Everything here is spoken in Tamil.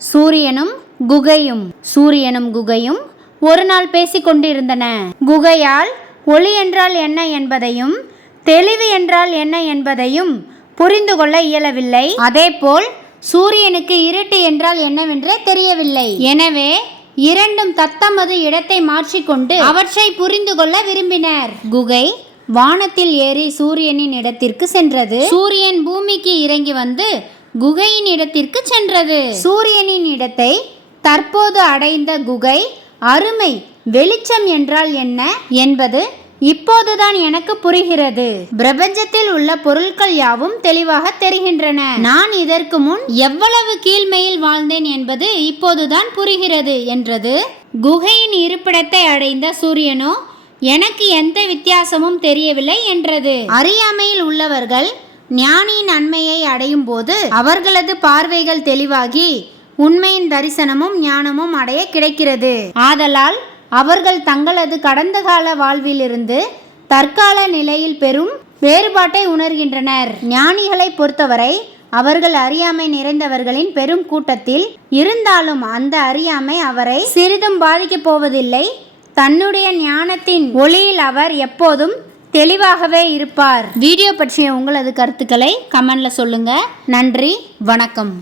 சூரியனும் குகையும் ஒரு நாள் பேசிக்கொண்டிருந்தன. குகையால் ஒளி என்றால் என்ன என்பதையும் தெளிவு என்றால் என்ன என்பதையும் புரிந்து கொள்ள இயலவில்லை. அதேபோல் சூரியனுக்கு இருட்டு என்றால் என்னவென்றே தெரியவில்லை. எனவே இரண்டும் தத்தமது இடத்தை மாற்றிக்கொண்டு அவற்றை புரிந்து கொள்ள விரும்பினர். குகை வானத்தில் ஏறி சூரியனின் இடத்திற்கு சென்றது. சூரியன் பூமிக்கு இறங்கி வந்து குகையின் இடத்திற்கு சென்றது. சூரியனின் இடத்தை தற்போது அடைந்த குகை அருமை வெளிச்சம் என்றால் என்ன என்பது இப்போதுதான் எனக்கு புரிகிறது. பிரபஞ்சத்தில் உள்ள பொருட்கள் யாவும் தெளிவாக தெரிகின்றன. நான் இதற்கு முன் எவ்வளவு கீழ்மையில் வாழ்ந்தேன் என்பது இப்போதுதான் புரிகிறது என்றது. குகையின் இருப்பிடத்தை அடைந்த சூரியனோ எனக்கு எந்த வித்தியாசமும் தெரியவில்லை என்றது. அறியாமையில் உள்ளவர்கள் ஞானியின் நன்மையை அடையும் போது அவர்களது பார்வைகள் தெளிவாகி உண்மையின் தரிசனமும் ஞானமும் அடைய கிடைக்கிறது. ஆதலால் அவர்கள் தங்களது கடந்த கால வாழ்விலிருந்து தற்கால நிலையில் பெரும் வேறுபாட்டை உணர்கின்றனர். ஞானிகளை பொறுத்தவரை அவர்கள் அறியாமை நிறைந்தவர்களின் பெரும் கூட்டத்தில் இருந்தாலும் அந்த அறியாமை அவரை சிறிதும் பாதிக்கப் போவதில்லை. தன்னுடைய ஞானத்தின் ஒளியில் அவர் எப்போதும் தெளிவாகவே இருப்பார். வீடியோ பற்றிய உங்களது கருத்துக்களை கமெண்ட்ல சொல்லுங்க. நன்றி, வணக்கம்.